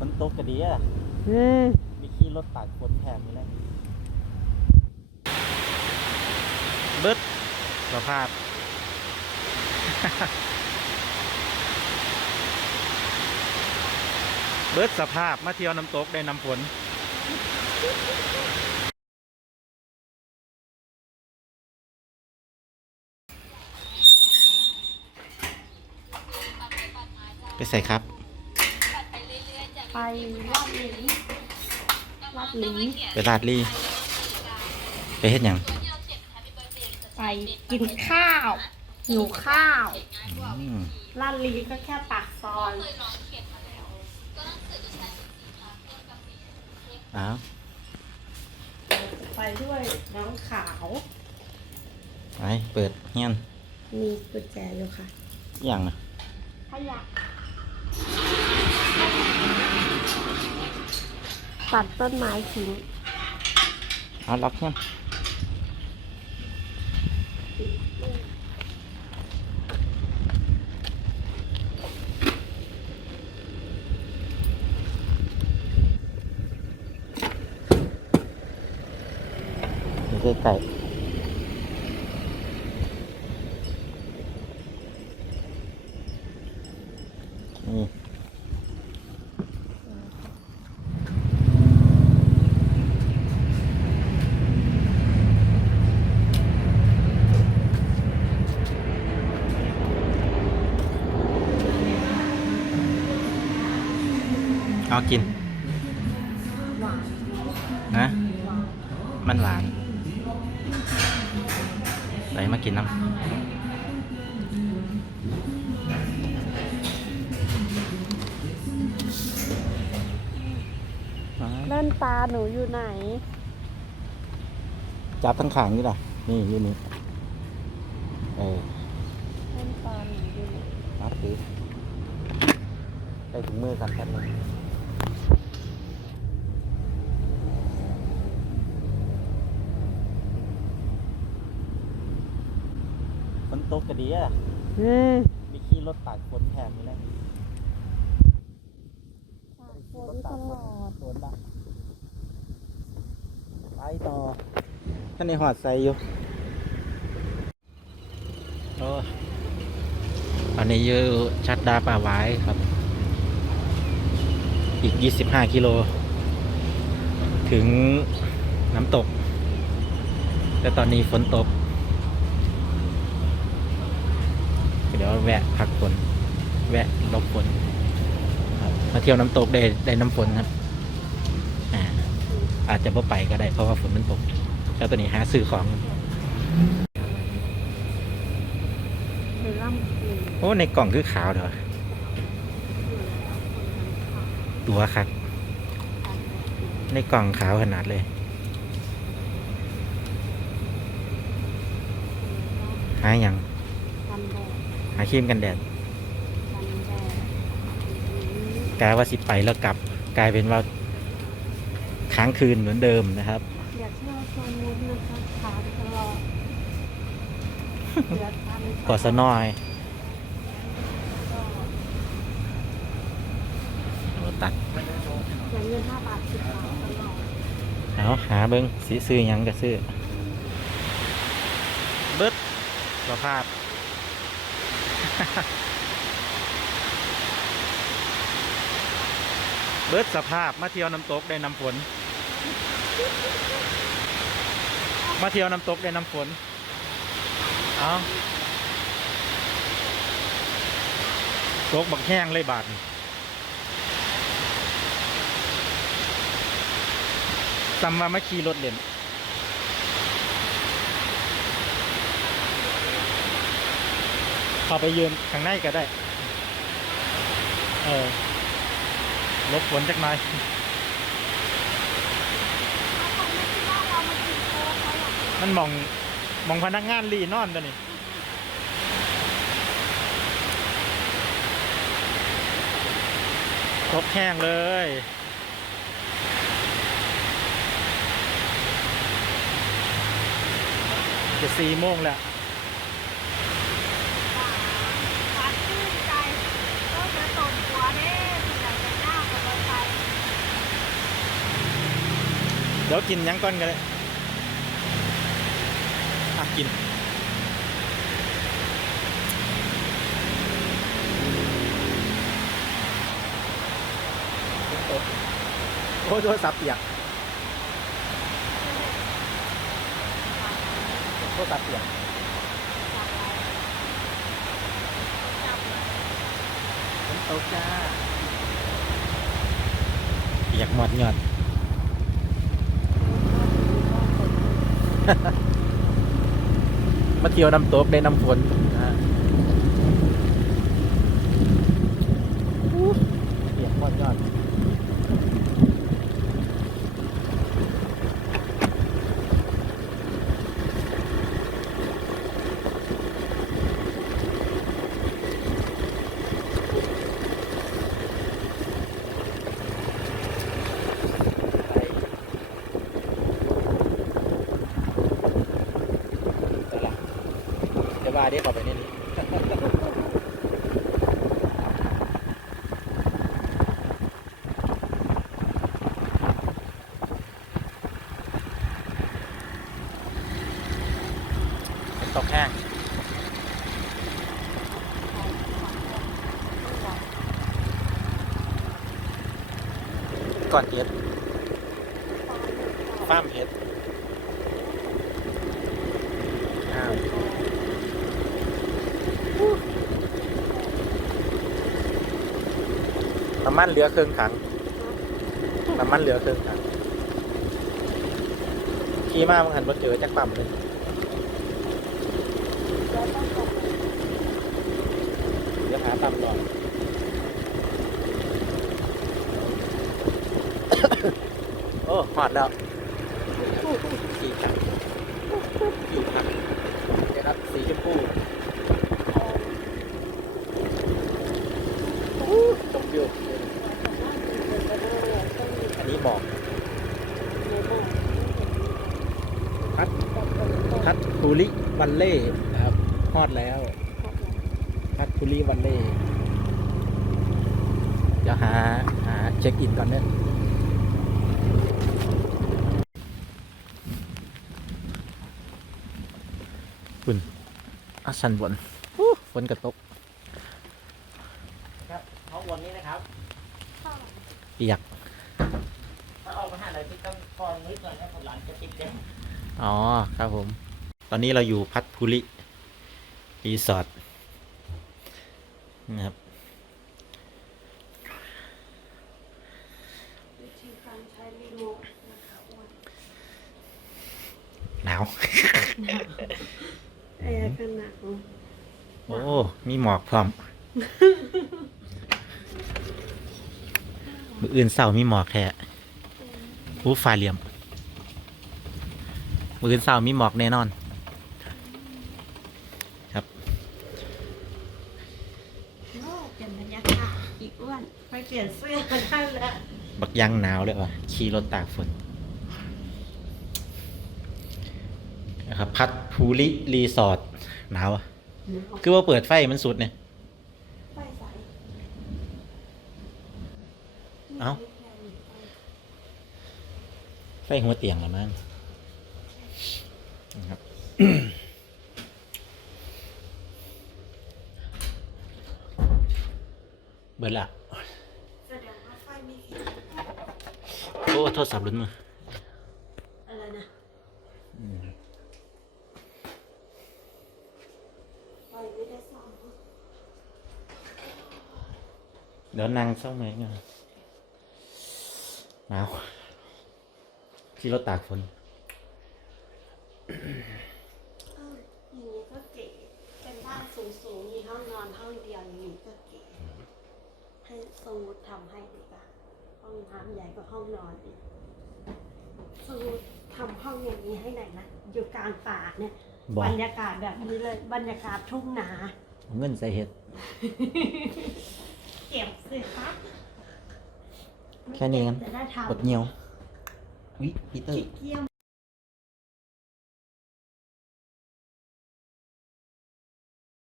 ฝนตกก็ดีอะอืมมีขี่รถตากฝนแถมนี่แหละเบิดสภาพ เบิดสภาพมาเที่ยวน้ำตกได้น้ำฝนไปใส่ครับ ไปลาดหลีลาดหลีไปลาดลี่ไปเฮ็ดหยังไปกินข้าว หิวข้าวอืมลาดหลีก็แค่ปากซอยอ้าวไปด้วยน้องขาว ไปเปิดเฮียนมีกุญแจอยู่ค่ะอหย่างนะขยะ ตัดต้นไม้ทิ้งเอาล็อกเฮียนอยู่ใกล้ๆนี่เอากินหวานนะหวานมันหวานไหนมากินน้ำเล่นตาหนูอยู่ไหน จับทั้งขางนี่ล่ะ นี่อยู่นี่เออเล่นตาหนูอยู่ไหนมัดดีได้ถุงมือกันแป๊บนึง ตกก็ดีอะอืมมีขี่รถตากฝนแถมนี่แหละตากฝนตลอดฝนละไปต่อท่านในหอดใส่อยู่โอ้อันนี้อยู่ชัดดาป่าไว้ครับ อีก 25 กิโล ถึงน้ำตก แต่ตอนนี้ฝนตก เดี๋ยวแวะพักฝนแวะหลบฝนครับมาเที่ยวน้ำตกได้ได้น้ำฝนครับอ่าอาจจะไม่ไปก็ได้เพราะว่าฝนมันตกแล้วตอนนี้หาซื้อของเซรั่มครีมโอ้ในกล่องคือขาวเด้อตัวครับในกล่องขาวขนาดเลยหาอย่างกันแดดหาครีมกันแดดกันแดดกลายว่าสิไปแล้วกลับกลายเป็นว่าค้างคืนเหมือนเดิมนะครับอย่าเชื่อโซนุสนะคะทานตลอดเหลือทานกดสนอยโอ้ตัดเหลือเงินห้าบาทสิบบาทตลอดเอาหาเบิ้งสีซื้อหยังก็ซื้อเบิดสภาพ เบิดสภาพมาเที่ยวน้ำตกได้น้ำฝน มาเที่ยวน้ำตกได้น้ำฝน เอาตกบักแห้งเลยบาทนี่ซัมมามาขี่รถเล่น เข้าไปยืนข้างในก็ได้ เออลบฝนจักหน่อยมันมองมองพนักงานรีนอนตัวนี้ตกแห้งเลย จะสี่โมงแล้ว หวานชื่นใจก็จะตบหัวเด้ถึงอยากจะย่างกับรถไฟ เดี๋ยวกินหยังก่อนกันเลยอะกินโอ้ยโทรศัพท์เปียกโทรศัพท์เปียกฝนตกจ้าเปียกหมดเงิน มาเที่ยวน้ำตกได้น้ำฝนนะฮะอู้เปียกหมดยอด เดี๋ยวว่าเดี๋ยวขอไปนี่นี่ฝนตกแห้งก่อนเห็ดฟ้ามเห็ดอ้าว น้ำมันเหลือเครื่องถังน้ำมันเหลือเครื่องถังขี่มามันหันมาเจอจากปั๊มเลยแล้วต้องกลับไปเดี๋ยวหาปั๊มรอโอ้หอดแล้วขี่ขับขี่ขับเดี๋ยวครับสีชมพูชมวิวอันนี้หมอกพัดพัดภูริ วันเล่นะครับฮอดแล้วพัดภูริวันเล่เดี๋ยวหาหาเช็คอินก่อนเนี่ยคุณอาสันบนอู้ฝนกระตกครับห้องบนนี้นะครับเปียกถ้าออกมาหาอะไรที่ต้องกองนิดหน่อยนะผมหลังจะติดเด้งอ๋อ ครับผม ตอนนี้เราอยู่พัทภูริรีสอร์ทนะครับวิธีการใช้รีโมทนะคะอ้วนหนาวแอร์ก็หนาวโอ้ มีหมอกพร้อม มืออื่นเศร้ามีหมอกแค่อู้ฟ้าเหลี่ยม มืออื่นเศร้ามีหมอกแน่นอน ครับ โอ้เปลี่ยนบรรยากาศอีกอ้วนไปเปลี่ยนเสื้อมาได้แล้วบักยังหนาวเลยว่ะขี่รถตากฝนนะครับพัดภูริรีสอร์ทหนาวอะหนาวคือว่าเปิดไฟมันสุดเนี่ยไฟใสเอ้าไฟหัวเตียงละมั้งนะครับเบิดละ แสดงว่าไฟไม่เขียว โอ้โทรศัพท์หลุนมืออะไรนะไฟไม่ได้ส่องเดี๋ยวนั่งเศร้าไหมเงาหนาวที่รถตากฝนเอออย่างนี้ก็เก๋เป็นบ้านสูงๆมีห้องนอนห้องเดียวอย่างนี้ก็เก๋ให้สมูททำให้ดีกว่าห้ องน้ำใหญ่กว่าห้องนอนอีกสมูททำห้องอย่างนี้ให้หน่อยนะอยู่กลางป่าเนี่ยบอก บรรยากาศแบบนี้เลยบรรยากาศทุ่งนาเอาเงินใส่เห็ด เก็บสิครับแค่นี้งั้นจะได้ทำกดเหนียววิปีเตอร์ ขี้เกียจ